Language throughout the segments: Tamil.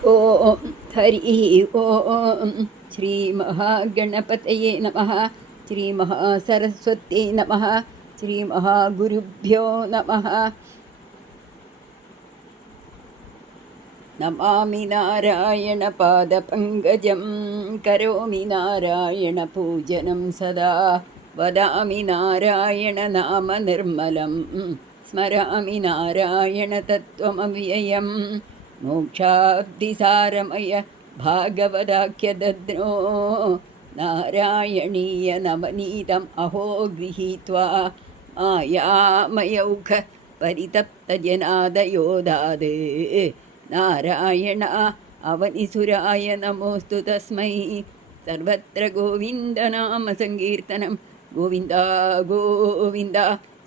ॐ हरिः ॐ श्रीमहागणपतये नमः। श्रीमहासरस्वत्यै नमः। श्रीमहागुरुभ्यो नमः। नमामि नारायणपादपङ्कजं करोमि नारायणपूजनं सदा। वदामि नारायणनामनिर्मलं स्मरामि नारायणतत्त्वमव्ययम्। मोक्षाब्धिसारमय भागवदाख्यदद्नो नारायणीयनवनीतम् अहो गृहीत्वा मायामयौघ परितप्तजनादयोदाद् नारायण अवनिसुराय नमोऽस्तु तस्मै। सर्वत्र गोविन्दनामसङ्कीर्तनं गोविन्द गोविन्द।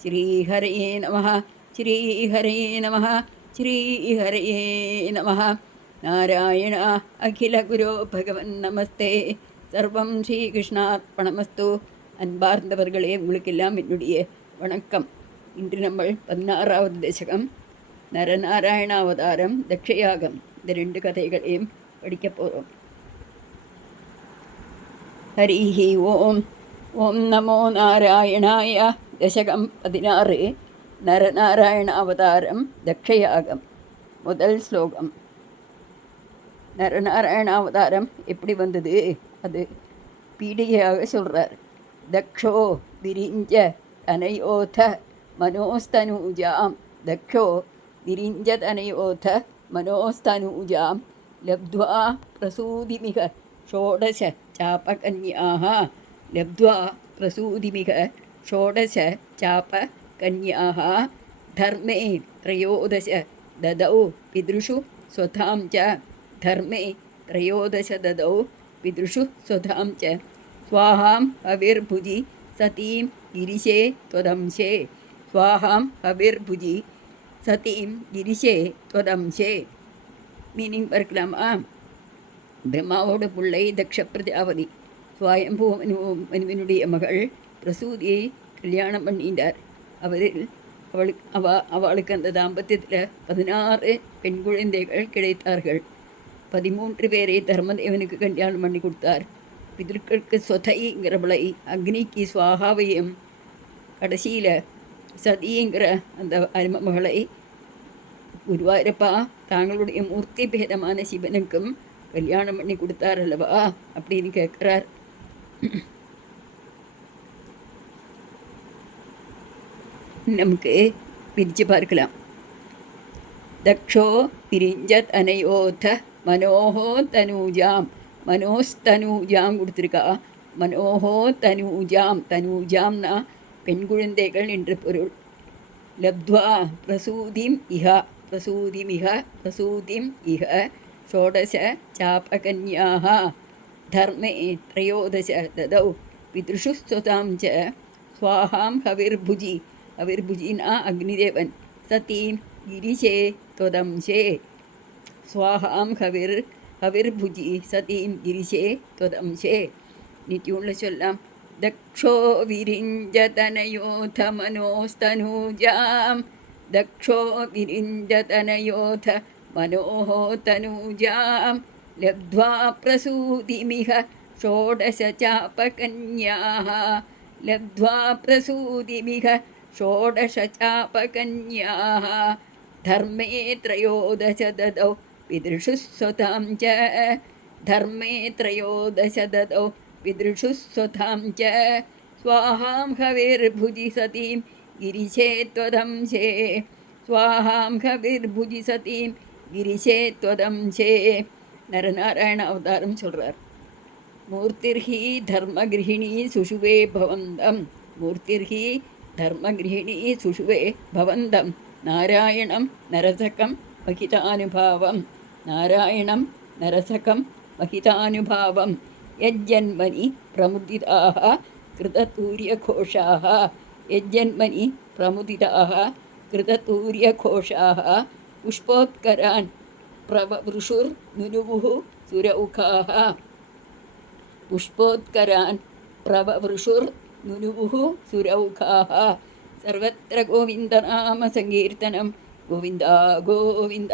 श्रीहरये नमः। श्रीहरये नमः। श्रीहरये नमः। नारायण अखिलगुरो भगवन् நமஸ்தே. சர்வம் ஸ்ரீகிருஷ்ணார்ப்பணமஸ்து. அன்பார்ந்தவர்களே, உங்களுக்கெல்லாம் என்னுடைய வணக்கம். இன்று நம்ம 16வது தசகம் நரநாராயண அவதாரம் தக்ஷயாகம் இந்த ரெண்டு கதைகளையும் படிக்க போகிறோம். ஹரிஹி ஓம். ஓம் நமோ நாராயணாய. தசகம் 16 நரநாராயண அவதாரம் தக்ஷயாகம். முதல் ஸ்லோகம். நரநாராயண அவதாரம் எப்படி வந்தது அது பீடிகையாக சொல்கிறார். தக்ஷோ விரிஞ்ச தனயோத மனோஸ்தனூஜாம். தக்ஷோ விரிஞ்ச தனயோத மனோஸ்தனூஜாம் லப்த்வா பிரசூதிமிக ஷோடச சாபகன்யாः. லப்த்வா பிரசூதிமிக ஷோடச சாபகன்யாः தர்மே त्रयोदश ददौ पितृषु स्वधां च. धर्मे त्रयोदश ददौ पितृषु स्वधां च. स्वाहां हविर्भुजि सतीं गिरिशे त्वदंशे. स्वाहां हविर्भुजि सतीं गिरिशे त्वदंशे. மீனிங் பார்க்கலாமா? பிரம்மாவோட பிள்ளை தக்ஷ பிரஜாபதி சுவாயம்பூ மனுவினுடைய மகள் பிரசூதியை கல்யாணம் பண்ணிட்டார். அவளுக்கு அந்த தாம்பத்தியத்தில் 16 பெண் குழந்தைகள் கிடைத்தார்கள். 13 பேரை தர்மதேவனுக்கு கல்யாணம் பண்ணி கொடுத்தார். பிதர்களுக்கு சொதைங்கிறவளை, அக்னிக்கு சுவாகாவையும், கடைசியில் சதிங்கிற அந்த மகளை குருவாயூரப்பா தாங்களுடைய மூர்த்தி பேதமான சிவனுக்கும் கல்யாணம் பண்ணி கொடுத்தார் அல்லவா அப்படின்னு கேட்குறார். நமக்கு பிரித்து பார்க்கலாம். தக்ஷோ பிரிஞ்சத் அனையோத மனோஹோ தனூஜாம். மனோஸ்தனூஜாம் கொடுத்துருக்கா. மனோஹோ தனூஜாம். தனூஜாம்னா பெண் குழந்தைகள் என்று பொருள். லப்த்வா பிரசூதிம் இஹ. பிரசூதிமிஹ பிரசூதிம் இஹ ஷோடச சாபகன்யாः தர்மே त्रयोदश ददौ पितृषु स्वतां च. स्वाहां हविर्भुजि. हविर्भुजिना अग्निदेवन. सतीं गिरिशे त्वदंशे. स्वाहां हविर्भुजि सतीं गिरिशे त्वदंशे. நித்தியுள்ள சொல்லாம். दक्षो विरिञ्जतनयोथ मनोस्तनूजां. दक्षो विरिञ्जतनयोथ मनोः तनूजां लब्ध्वा प्रसूतिमिह षोडश चापकन्याः. लब्ध्वा प्रसूतिमिह षोडश चापकन्याः धर्मे त्रयोदश ददौ पितृषु स्वतां च. धर्मे त्रयोदश ददौ पितृषु स्वतां च. स्वाहां हविर्भुजि सतीं गिरिशे त्वदंशे. स्वाहां हविर्भुजि सतीं गिरिशे त्वदंशे. नरनारायण அவதாரம் சொல்கிறார். மூர்த்திர்ஹி தர்மகிருஹிணி சுஷுவே பவந்தம். மூர்த்திர்ஹி தர்மகிருஹிணி சுஷுவே பவந்தம். நாராயணம் நரசகம் மகிதானுபாவம். நாராயணம் நரசகம் மகிதானுபாவம். यज्जन्मनि प्रमुदिताः कृततूर्यघोषाः. यज्जन्मनि प्रमुदिताः कृततूर्यघोषाः पुष्पोत्करान् प्रववृषुर्नुनुवुः सुरौखाः. पुष्पोत्करान् प्रववृषुर्नुनुवुः सुरौखाः. सर्वत्र गोविन्दनामसङ्कीर्तनं गोविन्द गोविन्द.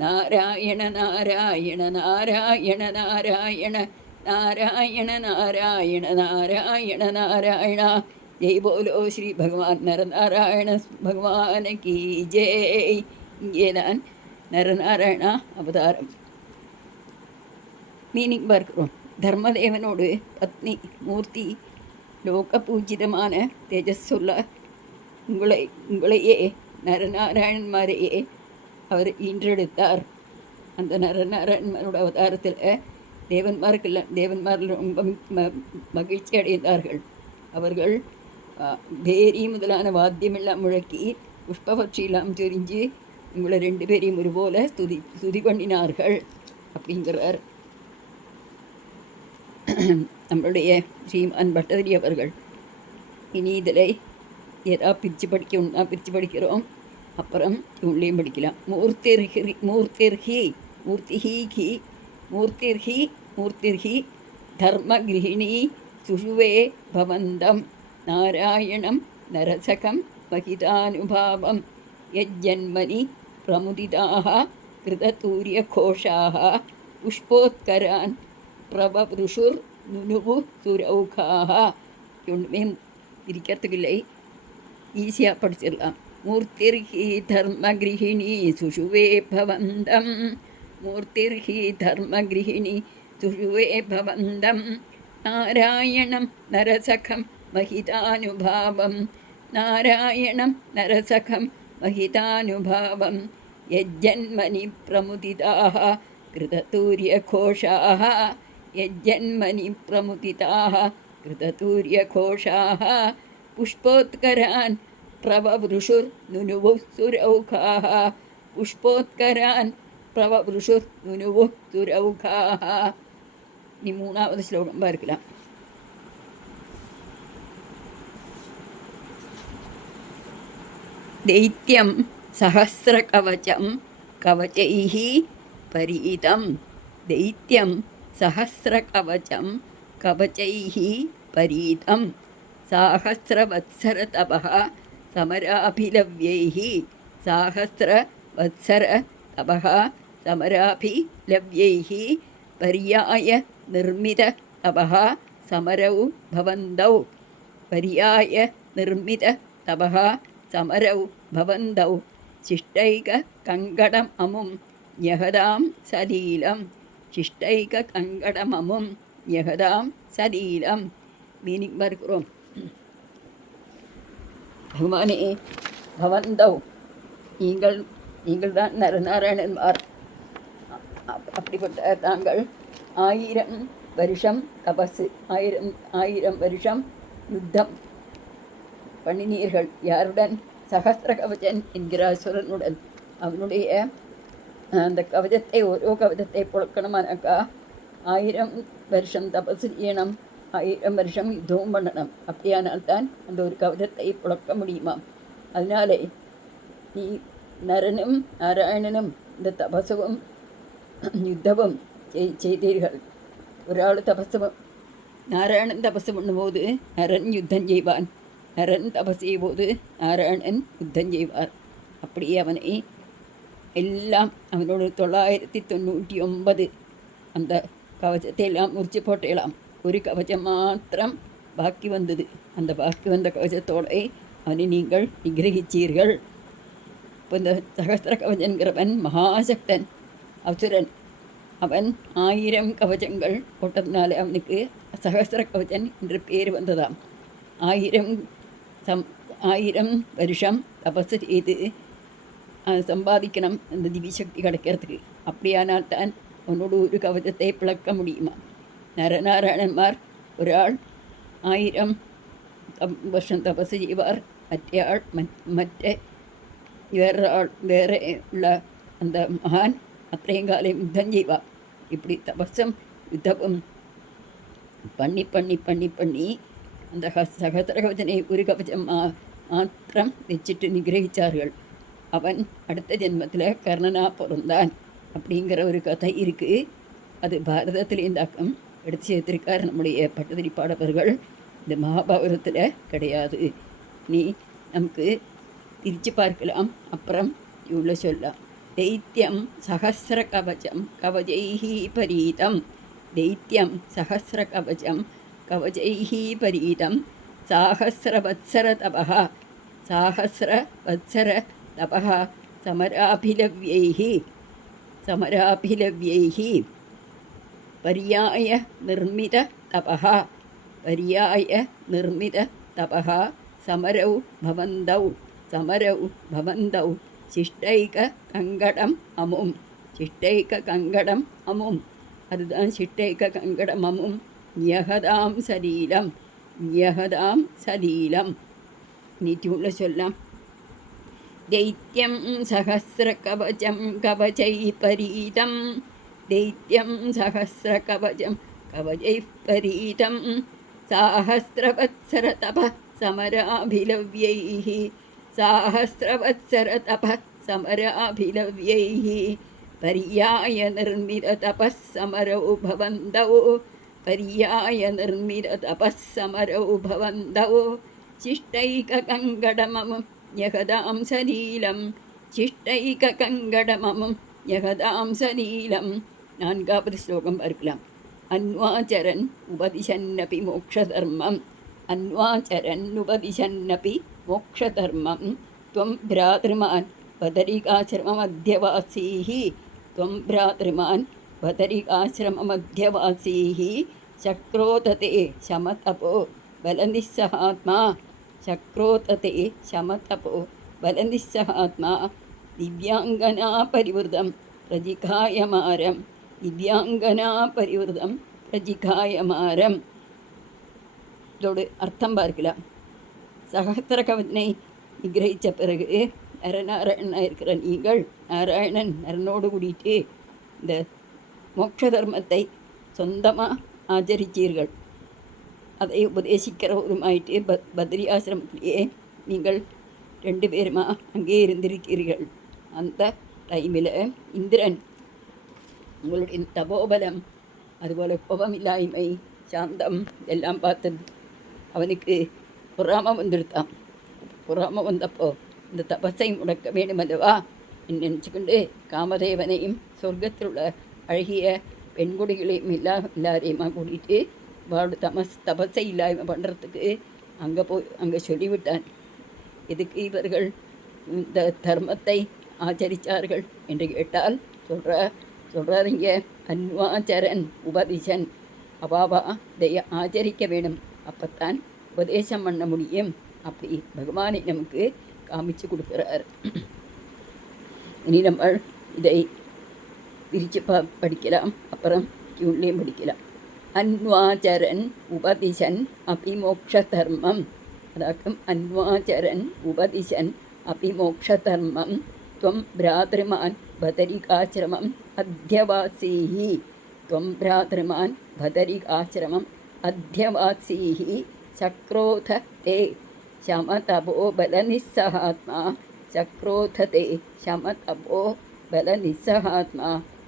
நாராயண நாராயண நாராயண நாராயண नारायण नारायण नारायण नारायण जय बोलो श्री भगवान नरनारायण भगवान की जय ये நான் நரநாராயண அவதாரம் மீனிங் பார்க்கிறோம். தர்மதேவனோடு பத்னி மூர்த்தி லோக பூஜிதமான தேஜஸ்ஸுள்ள உங்களையே நரநாராயணன்மாரையே அவர் ஈன்றெடுத்தார். அந்த நரநாராயணனோட அவதாரத்தில் தேவன்மார்கள் ரொம்ப மகிழ்ச்சி அடைந்தார்கள். அவர்கள் பேரி முதலான வாத்தியமெல்லாம் முழக்கி புஷ்பபட்சியெல்லாம் தெரிஞ்சு உங்களை 2 பேரையும் ஒருபோல துதி பண்ணினார்கள் அப்படிங்கிறார் நம்மளுடைய ஸ்ரீமான் பட்டதிரி அவர்கள். இனி இதில் ஏதா பிரித்து படிக்கணும்னா பிரித்து படிக்கிறோம். அப்புறம் இவங்களையும் படிக்கலாம். மூர்த்திர்ஹி தர்மகிருஹிணி சுஷுவே பவந்தம் நாராயணம் நரசகம் மகிதானுபாவம் யஜ்ஜன்மனி பிரமுதிதாக கிருததூரியகோஷாக புஷ்போத்கரான் பிரபபுருஷுர் நுனுவு சுரௌகாக. ஒன்றுமே இருக்கிறதுக்கு இல்லை, ஈஸியாக படிச்சிடலாம். மூர்த்திர்ஹி தர்மகிருஹிணி சுஷுவே பவந்தம் மூர்த்திர்ஹி தர்மகிருஹிணி சுஷுவே பவந்தம் நாராயணம் நரசகம் மகிதானுபாவம் நாராயணம் நரசகம் மகிதானுபாவம் யஜ்ஜன்மனி பிரமுதிதாக கிருததூரியகோஷாக யஜ்ஜன்மனி பிரமுதிதாக கிருததூரியகோஷாக புஷ்போத்கரான் பிரபவருஷுர் நுனுவு சுரௌகாக புஷ்போத்கரான் பிரபவருஷுர் நுனுவு சுரௌகாக. நீ 3வது ஸ்லோகம் பார்க்கலாம். दैत्यं सहस्रकवचं कवचैः परीतं दैत्यं सहस्रकवचं कवचैः परीतं साहस्रवत्सरतपः समराभिलव्यैः साहस्रवत्सरतपः समराभिलव्यैः पर्याय निर्मिततपः समरौ भवन्तौ पर्याय निर्मिततपः समरौ भवन्तौ शिष्टैककङ्कणममुं न्यहदां सलीलं शिष्टैककङ्कणममुं न्यहदां सलीलं. மீனிங் பார்க்கிறோம். பகவானே பவந்தவ் நீங்கள் தான் நரநாராயணன்மார். அப்படிப்பட்ட தாங்கள் 1000 வருஷம் தபசு 1000 வருஷம் யுத்தம் பண்ணினீர்கள். யாருடன்? சகஸ்திர கவச்சன் என்கிற அசுரனுடன். அவனுடைய அந்த கவச்சத்தை ஓரோ கவச்சத்தை புழக்கணுமானாக்கா 1000 வருஷம் தபசு செய்யணும், 1000 வருஷம் யுத்தமும் பண்ணணும். அப்படியானால்தான் அந்த ஒரு கவச்சத்தை புழக்க முடியுமா. அதனாலே நீ நரனும் நாராயணனும் இந்த தபசுவும் யுத்தமும் செய்தீர்கள். ஒரு ஆள் நாராயணன் தபசு பண்ணும்போது நரன் யுத்தம் செய்வான், நரன் தபசு செய்யும்போது நாராயணன் யுத்தம் செய்வார். அப்படியே அவனை எல்லாம் அவனோட 999 அந்த கவச்சத்தை எல்லாம் முறிச்சு போட்டேலாம். ஒரு கவச்சம் மாத்திரம் பாக்கி வந்தது. அந்த பாக்கி வந்த கவச்சத்தோட அவனை நீங்கள் நிகிரகிச்சீர்கள். இப்போ இந்த சகஸ்திர கவச்சன்கிறவன் மகாசக்தன் அசுரன். அவன் 1000 கவச்சங்கள் போட்டதுனால அவனுக்கு சகஸ்திர கவச்சன் என்ற பேர் வந்ததாம். 1000 வருஷம் தபசு செய்து சம்பாதிக்கணும் அந்த திவ்யசக்தி கிடைக்கிறதுக்கு. அப்படியானால் தான் அவனோட ஒரு கவச்சத்தை பிளக்க முடியுமா. நரநாராயணன்மார் ஒரு ஆள் 1000 வருஷம் தபசு செய்வார், மற்ற ஆள் வேற உள்ள அந்த மகான் அത്രയും காலம் யுத்தம் செய்வார். இப்படி தபஸும் யுத்தமும் பண்ணி பண்ணி பண்ணி பண்ணி அந்த சகஸ்திர கவச்சனை ஒரு கவச்சம் மாத்திரம் வச்சுட்டு நிகிரகித்தார்கள். அவன் அடுத்த ஜென்மத்தில் கர்ணனாக பிறந்தான் அப்படிங்கிற ஒரு கதை இருக்குது. அது பாரதத்தில் இந்தாக்கம் எடுத்து சேர்த்திருக்கார் நம்முடைய பட்டதிரி பாடவர்கள். இந்த மகாபாரதத்தில் கிடையாது. நீ நமக்கு பிரித்து பார்க்கலாம், அப்புறம் இவ்வளோ சொல்லலாம். दैत्यं सहस्रकवचं कवचैः परीतं दैत्यं सहस्रकवचं कवचैः परीतं साहस्रवत्सरतपः साहस्रवत्सरतपः समराभिलव्यैः पर्याय निर्मिततपः समरौ भवन्तौ शिष्टैककङ्गडम् अमुम् அதுதான் சிட்டைக்கங்கடம் அமும் யகதாம் சலீலம் நீட்டியுள்ள சொல்லலாம். दैत्यं सहस्रकवचं कवचैः परीतं दैत्यं सहस्रकवचं कवचैः परीतं साहस्रवत्सरतपः समराभिलव्यैः पर्याय निर्मिततपः समरौ भवन्तौ शिष्टैककङ्गडममुं யகதாம் சலீலம். நான்காவது ஸ்லோகம் பார்க்கலாம். அன்வாச்சரன் உபதிஷன்னபி மோக்ஷதர்மம் த்வம் பிராத்ருமான் பதரிகாசிரமமத்யவாசீः சக்ரோததே சமதபோ बलनिस्सहात्मा दिव्यांगना परिवृतं प्रजिघायमारं இதோடு அர்த்தம் பார்க்கலாம். சகஸ்திர கவச்சனை நிகிரகித்த பிறகு நரநாராயணனாக இருக்கிற நீங்கள் நாராயணன் நரனோடு கூடிட்டு இந்த மோட்ச தர்மத்தை சொந்தமாக ஆச்சரித்தீர்கள். அதை உபதேசிக்கிறவருமாயிட்டு பத்ரி ஆசிரமத்திலேயே நீங்கள் 2 பேருமா அங்கே இருந்திருக்கிறீர்கள். அந்த டைமில் இந்திரன் உங்களுடைய தபோபலம் அதுபோல் கோபமில்லாய்மை சாந்தம் எல்லாம் பார்த்தது அவனுக்கு பொறாமல் வந்துடுத்தான். பொறாமல் வந்தப்போ இந்த தபஸை முடக்க வேண்டுமல்லவா நினச்சிக்கொண்டு காமதேவனையும் சொர்க்கத்தில் உள்ள அழகிய பெண்குடிகளையும் எல்லாரையுமா கூட்டிகிட்டு வாடு தபஸை இல்லாமல் பண்ணுறதுக்கு அங்கே சொல்லிவிட்டான். எதுக்கு இவர்கள் இந்த தர்மத்தை ஆச்சரித்தார்கள் என்று கேட்டால் சொல்கிறாருங்க, அன்வாச்சரன் உபதிஷன் அவாவா இதை ஆச்சரிக்க வேணும், அப்பத்தான் உபதேசம் பண்ண முடியும். அப்படி பகவானை நமக்கு காமிச்சு கொடுக்குறார். இனி நம்ம இதை பிரித்து படிக்கலாம், அப்புறம் டியூன்லேயும் படிக்கலாம். அன்வாச்சரன் உபதிஷன் அபிமோக்ஷதர்மம், அதாக்கும் அன்வாச்சரன் உபதிஷன் அபிமோக்ஷதர்மம் துவம் பிராத்ருமான் பதரிகாசிரமம் அத்யவாசீஹி சக்ரோத தே சமதபோ பலநிஸ்ஸகாத்மா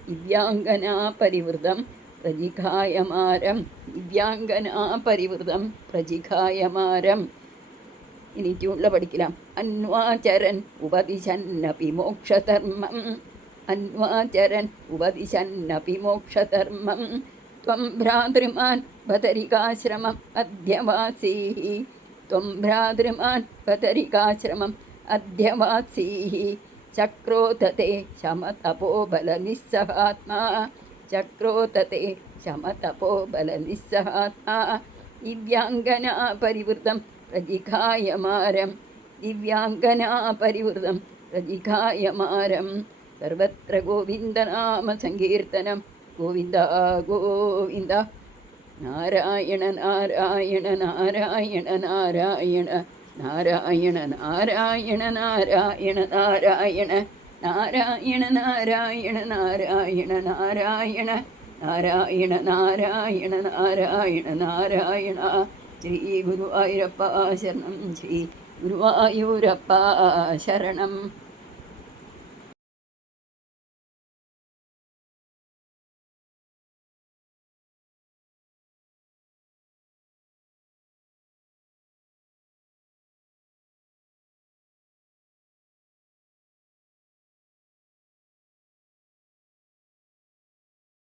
திவ்யாங்கனா பரிவிருதம் பிரஜிகாயமாரம். இனி டியூன்ல படிக்கலாம். அன்வாச்சரன் உபதிஷன்னபி மோக்ஷதர்மம் त्वं भ्रातृमान् बदरिकाश्रमम् अध्यवासीः चक्रोतते शमतपो बलनिस्सहात्मा दिव्यांगना परिवृतं प्रजिघायमारं सर्वत्र गोविन्दनाम संकीर्तनं गोविन्द गोविन्द नारायण नारायण नारायण नारायण नारायण नारायण नारायण नारायण नारायण नारायण नारायण नारायण नारायण नारायण नारायण नारायण श्री गुरुवायूरप्पा शरणं श्री गुरुवायूरप्पा शरणं.